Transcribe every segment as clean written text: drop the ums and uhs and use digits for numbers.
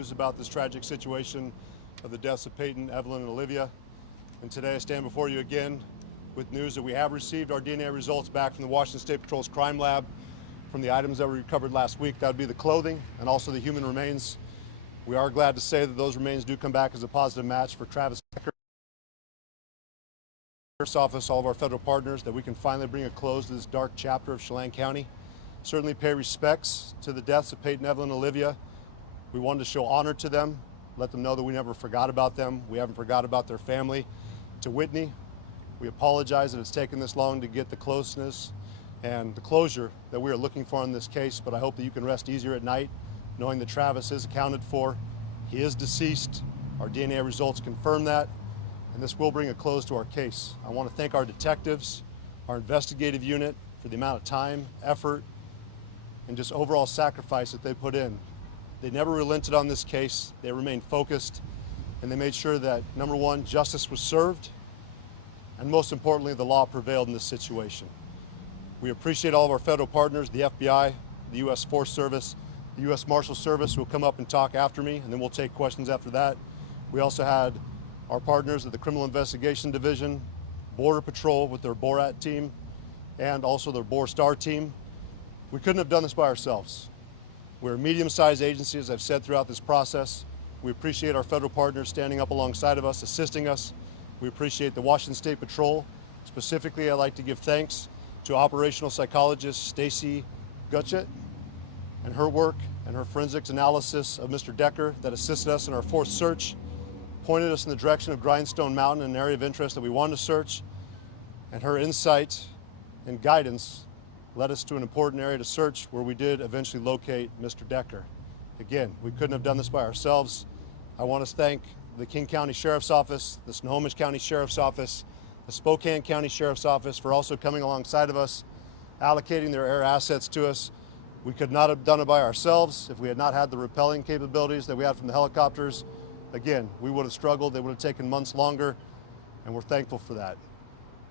news about this tragic situation of the deaths of Peyton, Evelyn, and Olivia. And today I stand before you again with news that we have received our DNA results back from the Washington State Patrol's crime lab from the items that were recovered last week. That would be the clothing and also the human remains. We are glad to say that those remains do come back as a positive match for Travis Decker, Sheriff's Office, all of our federal partners, that we can finally bring a close to this dark chapter of Chelan County. Certainly pay respects to the deaths of Peyton, Evelyn, and Olivia. We wanted to show honor to them, let them know that we never forgot about them. We haven't forgot about their family. To Whitney, we apologize that it's taken this long to get the closeness and the closure that we are looking for in this case, but I hope that you can rest easier at night knowing that Travis is accounted for. He is deceased. Our DNA results confirm that, and this will bring a close to our case. I want to thank our detectives, our investigative unit, for the amount of time, effort, and just overall sacrifice that they put in. They never relented on this case. They remained focused, and they made sure that, number one, justice was served, and most importantly, the law prevailed in this situation. We appreciate all of our federal partners, the FBI, the U.S. Forest Service, the U.S. Marshals Service will come up and talk after me, and then we'll take questions after that. We also had our partners at the Criminal Investigation Division, Border Patrol with their BORAT team, and also their BOR-STAR team. We couldn't have done this by ourselves. We're a medium-sized agency, as I've said throughout this process. We appreciate our federal partners standing up alongside of us, assisting us. We appreciate the Washington State Patrol. Specifically, I'd like to give thanks to operational psychologist Stacy Gutchett and her work and her forensics analysis of Mr. Decker that assisted us in our fourth search, pointed us in the direction of Grindstone Mountain, an area of interest that we wanted to search, and her insight and guidance led us to an important area to search where we did eventually locate Mr. Decker. Again, we couldn't have done this by ourselves. I want to thank the King County Sheriff's Office, the Snohomish County Sheriff's Office, the Spokane County Sheriff's Office for also coming alongside of us, allocating their air assets to us. We could not have done it by ourselves if we had not had the rappelling capabilities that we had from the helicopters. Again, we would have struggled. They would have taken months longer, and we're thankful for that.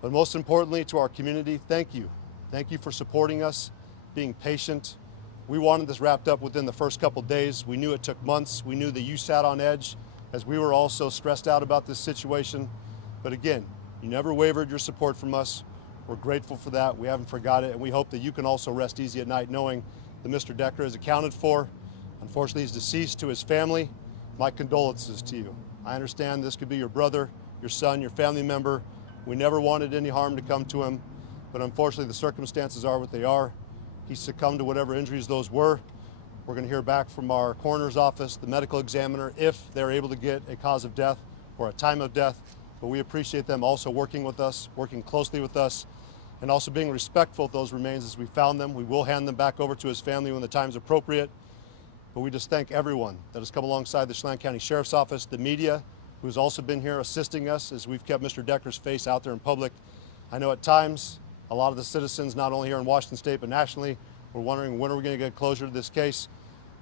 But most importantly, to our community, thank you. Thank you for supporting us, being patient. We wanted this wrapped up within the first couple days. We knew it took months. We knew that you sat on edge as we were also stressed out about this situation. But again, you never wavered your support from us. We're grateful for that. We haven't forgot it, and we hope that you can also rest easy at night knowing that Mr. Decker is accounted for. Unfortunately, he's deceased. To his family, my condolences to you. I understand this could be your brother, your son, your family member. We never wanted any harm to come to him, but unfortunately the circumstances are what they are. He succumbed to whatever injuries those were. We're going to hear back from our coroner's office, the medical examiner, if they're able to get a cause of death or a time of death. But we appreciate them also working with us, working closely with us, and also being respectful of those remains as we found them. We will hand them back over to his family when the time is appropriate. But we just thank everyone that has come alongside the Chelan County Sheriff's Office, the media, who's also been here assisting us as we've kept Mr. Decker's face out there in public. I know at times a lot of the citizens, not only here in Washington State, but nationally, were wondering when are we going to get closure to this case.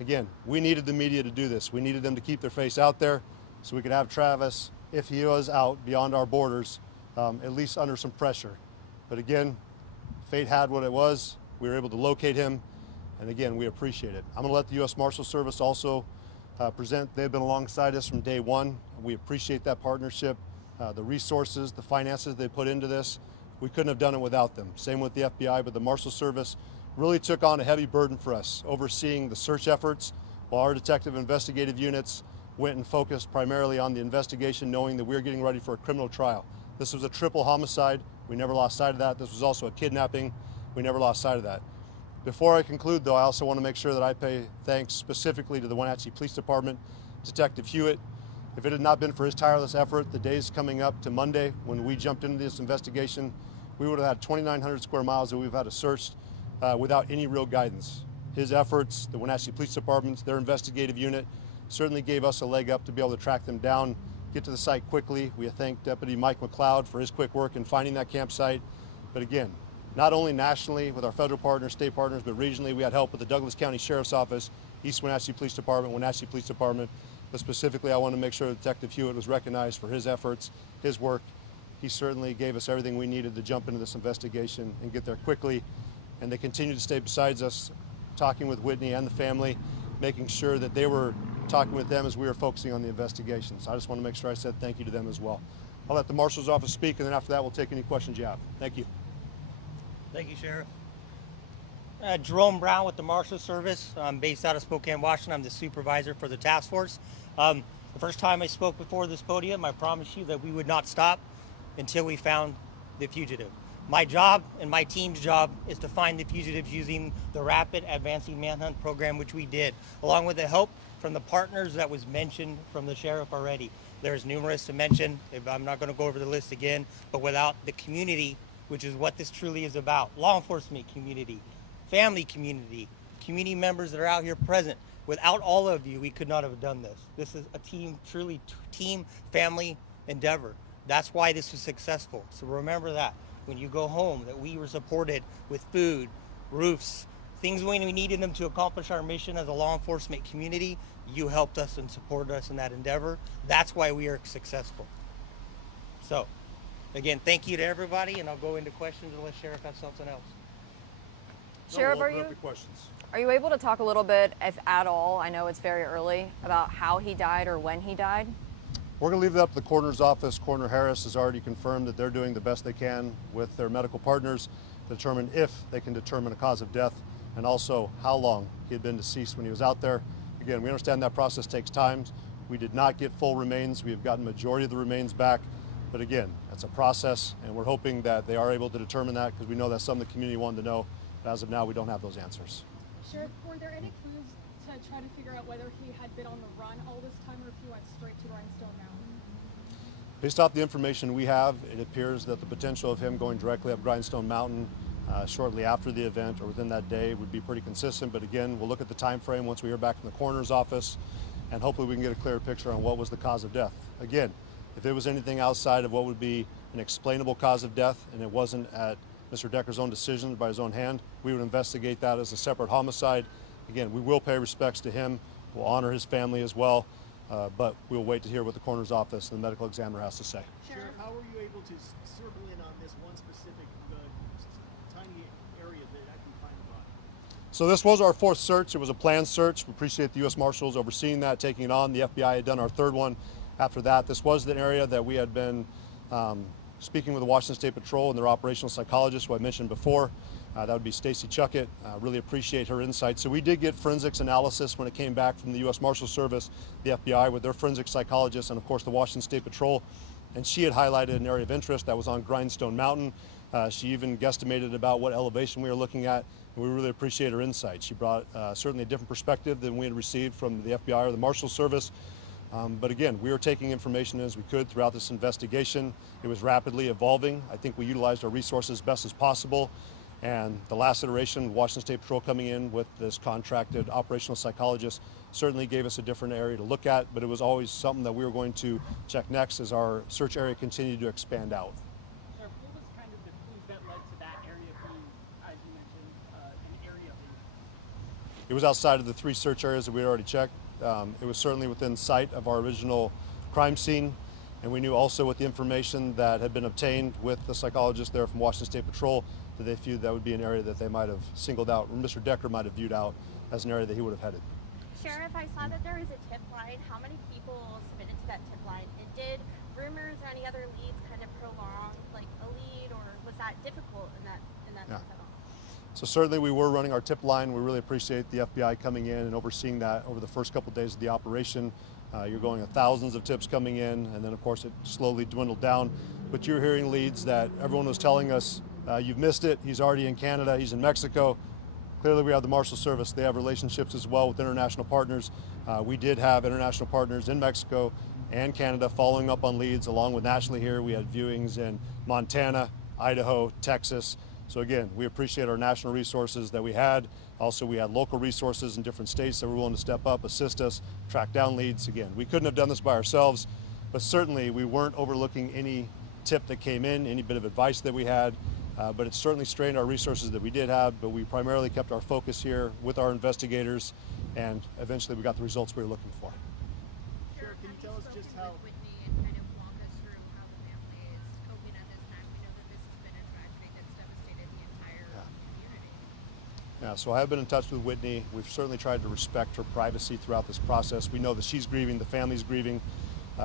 Again, we needed the media to do this. We needed them to keep their face out there so we could have Travis, if he was out beyond our borders, at least under some pressure. But again, fate had what it was. We were able to locate him, and again, we appreciate it. I'm going to let the U.S. Marshals Service also present. They've been alongside us from day one. We appreciate that partnership, the resources, the finances they put into this. We couldn't have done it without them. Same with the FBI, but the Marshals Service really took on a heavy burden for us, overseeing the search efforts, while our detective investigative units went and focused primarily on the investigation, knowing that we were getting ready for a criminal trial. This was a triple homicide. We never lost sight of that. This was also a kidnapping. We never lost sight of that. Before I conclude, though, I also want to make sure that I pay thanks specifically to the Wenatchee Police Department, Detective Hewitt. If it had not been for his tireless effort, the days coming up to Monday when we jumped into this investigation, we would have had 2,900 square miles that we've had to search without any real guidance. His efforts, the Wenatchee Police Department, their investigative unit, certainly gave us a leg up to be able to track them down, get to the site quickly. We thank Deputy Mike McLeod for his quick work in finding that campsite. But again, not only nationally with our federal partners, state partners, but regionally, we had help with the Douglas County Sheriff's Office, East Wenatchee Police Department, Wenatchee Police Department. But specifically, I want to make sure that Detective Hewitt was recognized for his efforts, his work. He certainly gave us everything we needed to jump into this investigation and get there quickly. And they continue to stay beside us, talking with Whitney and the family, making sure that they were talking with them as we were focusing on the investigation. So I just want to make sure I said thank you to them as well. I'll let the Marshal's Office speak, and then after that, we'll take any questions you have. Thank you. Thank you, Sheriff. Jerome Brown with the Marshals Service. I'm based out of Spokane, Washington. I'm the supervisor for the task force. The first time I spoke before this podium, I promised you that we would not stop until we found the fugitive. My job and my team's job is to find the fugitives using the Rapid Advancing Manhunt Program, which we did, along with the help from the partners that was mentioned from the sheriff already. There's numerous to mention. I'm not going to go over the list again, but without the community, which is what this truly is about, law enforcement community, family community, community members that are out here present, without all of you, we could not have done this. This is a team, truly team, family endeavor. That's why this was successful. So remember that when you go home, that we were supported with food, roofs, things we needed them to accomplish our mission as a law enforcement community. You helped us and supported us in that endeavor. That's why we are successful. So, again, thank you to everybody, and I'll go into questions unless Sheriff has something else. Sheriff, are you able to talk a little bit, if at all, I know it's very early, about how he died or when he died? We're going to leave it up to the coroner's office. Coroner Harris has already confirmed that they're doing the best they can with their medical partners to determine if they can determine a cause of death and also how long he had been deceased when he was out there. Again, we understand that process takes time. We did not get full remains. We have gotten majority of the remains back. But again, that's a process, and we're hoping that they are able to determine that because we know that's something the community wanted to know. But as of now, we don't have those answers. Sheriff, were there any clues to try to figure out whether he had been on the run all this time or if he went straight to Grindstone Mountain? Based off the information we have, it appears that the potential of him going directly up Grindstone Mountain shortly after the event or within that day would be pretty consistent. But again, we'll look at the time frame once we hear back from the coroner's office, and hopefully we can get a clearer picture on what was the cause of death. Again, if it was anything outside of what would be an explainable cause of death and it wasn't at Mr. Decker's own decision by his own hand, we would investigate that as a separate homicide. Again, we will pay respects to him. We'll honor his family as well. But we'll wait to hear what the coroner's office and the medical examiner has to say. Sheriff, how were you able to circle in on this one specific tiny area that I can find the body? So this was our fourth search. It was a planned search. We appreciate the U.S. Marshals overseeing that, taking it on. The FBI had done our third one after that. This was the area that we had been speaking with the Washington State Patrol and their operational psychologist, who I mentioned before. That would be Stacy Chuckett. Really appreciate her insight. So we did get forensics analysis when it came back from the U.S. Marshals Service, the FBI, with their forensic psychologist, and of course the Washington State Patrol. And she had highlighted an area of interest that was on Grindstone Mountain. She even guesstimated about what elevation we were looking at, and we really appreciate her insight. She brought certainly a different perspective than we had received from the FBI or the Marshals Service. But again, we were taking information as we could throughout this investigation. It was rapidly evolving. I think we utilized our resources best as possible. And the last iteration, Washington State Patrol coming in with this contracted operational psychologist certainly gave us a different area to look at, but it was always something that we were going to check next as our search area continued to expand out. Sheriff, what was kind of the clues that led to that area being, as you mentioned, an area of interest? It was outside of the three search areas that we had already checked. It was certainly within sight of our original crime scene. And we knew also with the information that had been obtained with the psychologist there from Washington State Patrol that they viewed that would be an area that they might have singled out, or Mr. Decker might have viewed out as an area that he would have headed. Sheriff, I saw that there was a tip line. How many people submitted to that tip line? And did rumors or any other leads kind of prolong like a lead, or was that difficult in that sense at all? So certainly we were running our tip line. We really appreciate the FBI coming in and overseeing that over the first couple of days of the operation. You're going to thousands of tips coming in, and then of course it slowly dwindled down. But you're hearing leads that everyone was telling us, you've missed it, he's already in Canada, he's in Mexico. Clearly we have the Marshals Service. They have relationships as well with international partners. We did have international partners in Mexico and Canada following up on leads, along with nationally here. We had viewings in Montana, Idaho, Texas. So again, we appreciate our national resources that we had. Also, we had local resources in different states that were willing to step up, assist us, track down leads. Again, we couldn't have done this by ourselves, but certainly we weren't overlooking any tip that came in, any bit of advice that we had. But it certainly strained our resources that we did have, but we primarily kept our focus here with our investigators, and eventually we got the results we were looking for. Sheriff, can you tell us just how... Whitney and kind of walk us through how the family is coping at this time? We know that this has been a tragedy that's devastated the entire community. Yeah, so I have been in touch with Whitney. We've certainly tried to respect her privacy throughout this process. We know that she's grieving, the family's grieving.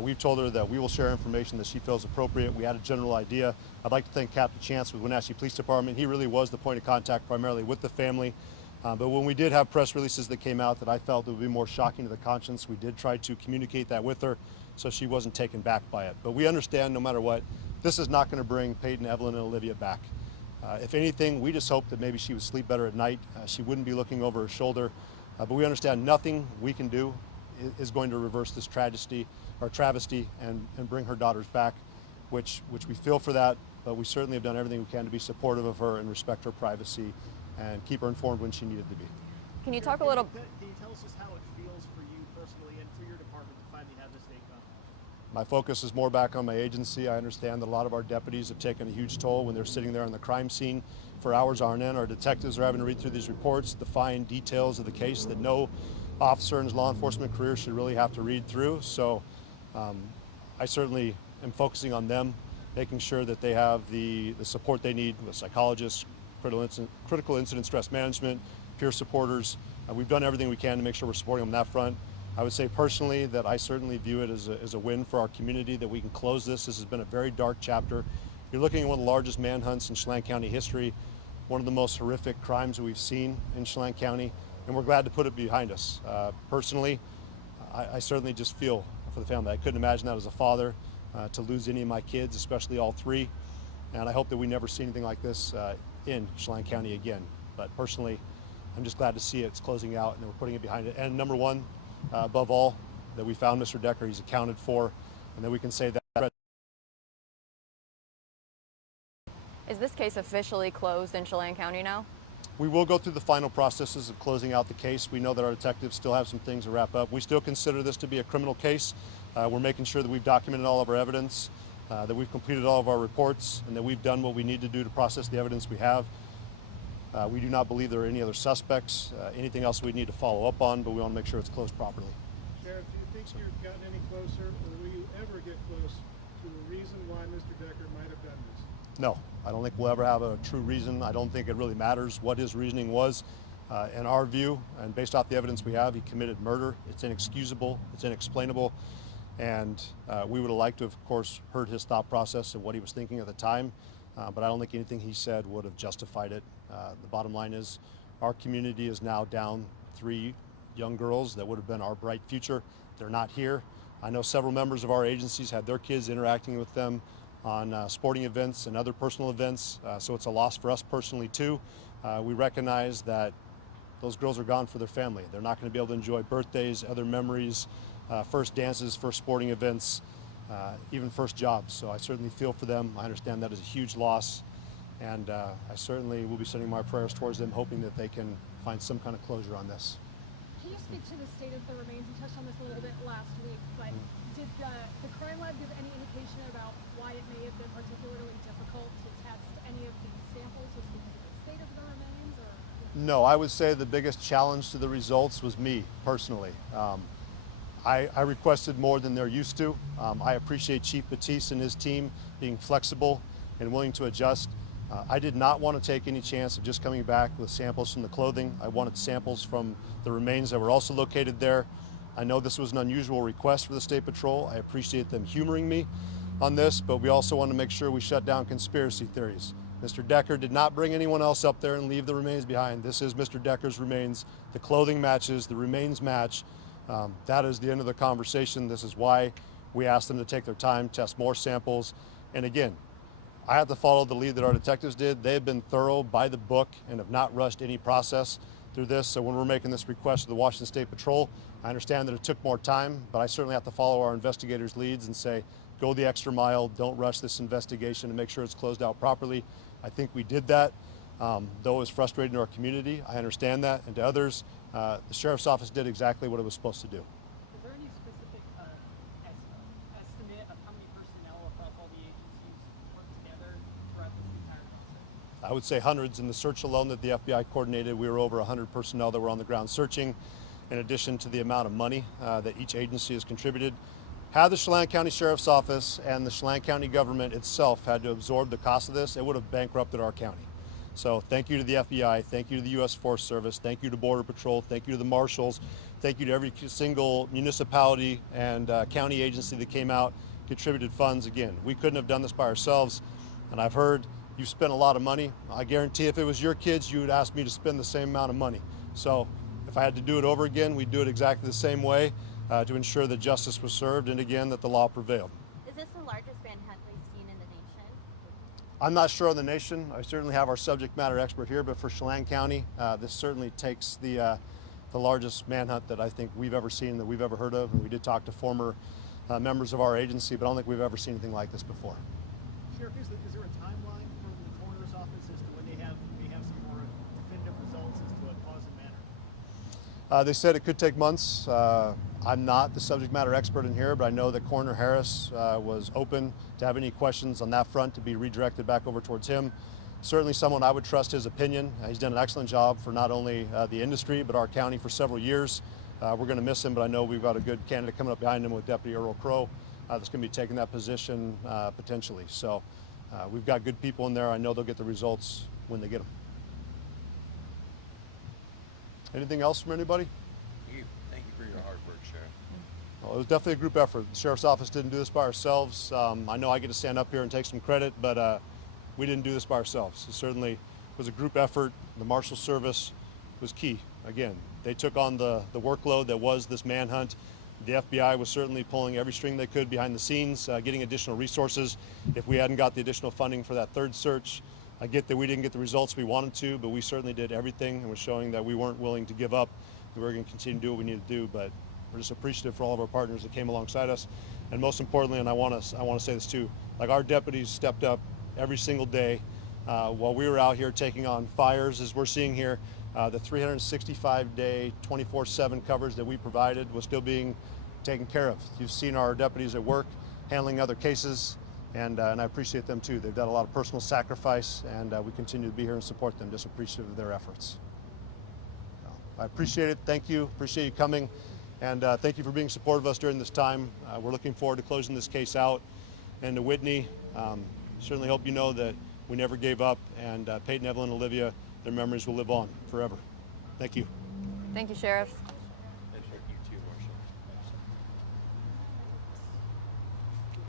We've told her that we will share information that she feels appropriate. We had a general idea. I'd like to thank Captain Chance with Wenatchee Police Department. He really was the point of contact primarily with the family. But when we did have press releases that came out that I felt would be more shocking to the conscience, we did try to communicate that with her so she wasn't taken back by it. But we understand no matter what, this is not going to bring Peyton, Evelyn, and Olivia back. If anything, we just hope that maybe she would sleep better at night. She wouldn't be looking over her shoulder. But we understand nothing we can do is going to reverse this travesty and bring her daughters back, which we feel for that, but we certainly have done everything we can to be supportive of her and respect her privacy and keep her informed when she needed to be. Can you talk a little? Can you tell us just how it feels for you personally and for your department to finally have this day come? My focus is more back on my agency. I understand that a lot of our deputies have taken a huge toll when they're sitting there on the crime scene for hours on end. Our detectives are having to read through these reports, the fine details of the case that no officer in his law enforcement career should really have to read through. So I certainly am focusing on them, making sure that they have the support they need with psychologists, critical incident stress management, peer supporters. We've done everything we can to make sure we're supporting them on that front. I would say personally that I certainly view it as a win for our community that we can close this. This has been a very dark chapter. You're looking at one of the largest manhunts in Chelan County history, one of the most horrific crimes that we've seen in Chelan County, and we're glad to put it behind us. Personally, I certainly just feel for the family. I couldn't imagine that as a father, to lose any of my kids, especially all three, and I hope that we never see anything like this in Chelan County again. But personally, I'm just glad to see it's closing out and that we're putting it behind it. And number one, above all, that we found Mr. Decker, he's accounted for, and that we can say that. Is this case officially closed in Chelan County now? We will go through the final processes of closing out the case. We know that our detectives still have some things to wrap up. We still consider this to be a criminal case. We're making sure that we've documented all of our evidence, that we've completed all of our reports, and that we've done what we need to do to process the evidence we have. We do not believe there are any other suspects, anything else we need to follow up on, but we want to make sure it's closed properly. Sheriff, do you think you've gotten any closer, or will you ever get close to a reason why Mr. Decker might have done this? No, I don't think we'll ever have a true reason. I don't think it really matters what his reasoning was. In our view, and based off the evidence we have, he committed murder. It's inexcusable, it's inexplainable, and we would have liked to have, of course, heard his thought process and what he was thinking at the time, but I don't think anything he said would have justified it. The bottom line is our community is now down 3 young girls that would have been our bright future. They're not here. I know several members of our agencies had their kids interacting with them on sporting events and other personal events, so it's a loss for us personally too. We recognize that those girls are gone for their family. They're not going to be able to enjoy birthdays, other memories, first dances, first sporting events, even first jobs. So I certainly feel for them. I understand that is a huge loss, and I certainly will be sending my prayers towards them, hoping that they can find some kind of closure on this. Can you speak to the state of the remains? You touched on this a little bit last week, but did the crime lab give any indication about why it may have been particularly difficult to test any of these samples? Was it the state of the remains, or? No, I would say the biggest challenge to the results was me, personally. I requested more than they're used to. I appreciate Chief Batiste and his team being flexible and willing to adjust. I did not want to take any chance of just coming back with samples from the clothing. I wanted samples from the remains that were also located there. I know this was an unusual request for the State Patrol. I appreciate them humoring me on this, but we also want to make sure we shut down conspiracy theories. Mr. Decker did not bring anyone else up there and leave the remains behind. This is Mr. Decker's remains. The clothing matches, the remains match. That is the end of the conversation. This is why we asked them to take their time, test more samples. And again, I have to follow the lead that our detectives did. They have been thorough, by the book, and have not rushed any process through this. So when we're making this request to the Washington State Patrol, I understand that it took more time, but I certainly have to follow our investigators' leads and say, go the extra mile, don't rush this investigation, and make sure it's closed out properly. I think we did that. Though it was frustrating to our community, I understand that, and to others, the Sheriff's Office did exactly what it was supposed to do. Is there any specific estimate of how many personnel across all the agencies worked together throughout this entire process? I would say hundreds. In the search alone that the FBI coordinated, we were over 100 personnel that were on the ground searching, in addition to the amount of money that each agency has contributed. Had the Chelan County Sheriff's Office and the Chelan County government itself had to absorb the cost of this, it would have bankrupted our county. So thank you to the FBI, thank you to the U.S. Forest Service, thank you to Border Patrol, thank you to the Marshals, thank you to every single municipality and county agency that came out, contributed funds. Again, we couldn't have done this by ourselves, and I've heard you've spent a lot of money. I guarantee if it was your kids, you would ask me to spend the same amount of money. So if I had to do it over again, we'd do it exactly the same way to ensure that justice was served and, again, that the law prevailed. Is this the largest manhunt we've seen in the nation? I'm not sure on the nation. I certainly have our subject matter expert here, but for Chelan County, this certainly takes the largest manhunt that I think we've ever seen, that we've ever heard of. And we did talk to former members of our agency, but I don't think we've ever seen anything like this before. Sheriff, is there a timeline from the coroner's office as to when they may have some more definitive results as to a cause and manner? They said it could take months. I'm not the subject matter expert in here, but I know that Coroner Harris was open to have any questions on that front to be redirected back over towards him. Certainly someone I would trust his opinion. He's done an excellent job for not only the industry, but our county for several years. We're going to miss him, but I know we've got a good candidate coming up behind him with Deputy Earl Crow that's going to be taking that position potentially. So we've got good people in there. I know they'll get the results when they get them. Anything else from anybody? Thank you for your hard work, Sheriff. Well, it was definitely a group effort. The Sheriff's Office didn't do this by ourselves. I know I get to stand up here and take some credit, but we didn't do this by ourselves. It certainly was a group effort. The Marshals Service was key. Again, they took on the workload that was this manhunt. The FBI was certainly pulling every string they could behind the scenes, getting additional resources. If we hadn't got the additional funding for that third search, I get that we didn't get the results we wanted to, but we certainly did everything and we're showing that we weren't willing to give up. We were going to continue to do what we need to do, but we're just appreciative for all of our partners that came alongside us. And most importantly, and I want to say this too, like our deputies stepped up every single day while we were out here taking on fires, as we're seeing here. The 365-day, 24/7 coverage that we provided was still being taken care of. You've seen our deputies at work handling other cases, and I appreciate them too. They've done a lot of personal sacrifice, and we continue to be here and support them, just appreciative of their efforts. I appreciate it. Thank you. Appreciate you coming, and thank you for being supportive of us during this time. We're looking forward to closing this case out. And to Whitney, certainly hope you know that we never gave up, and Peyton, Evelyn, Olivia, their memories will live on forever. Thank you. Thank you, Sheriff.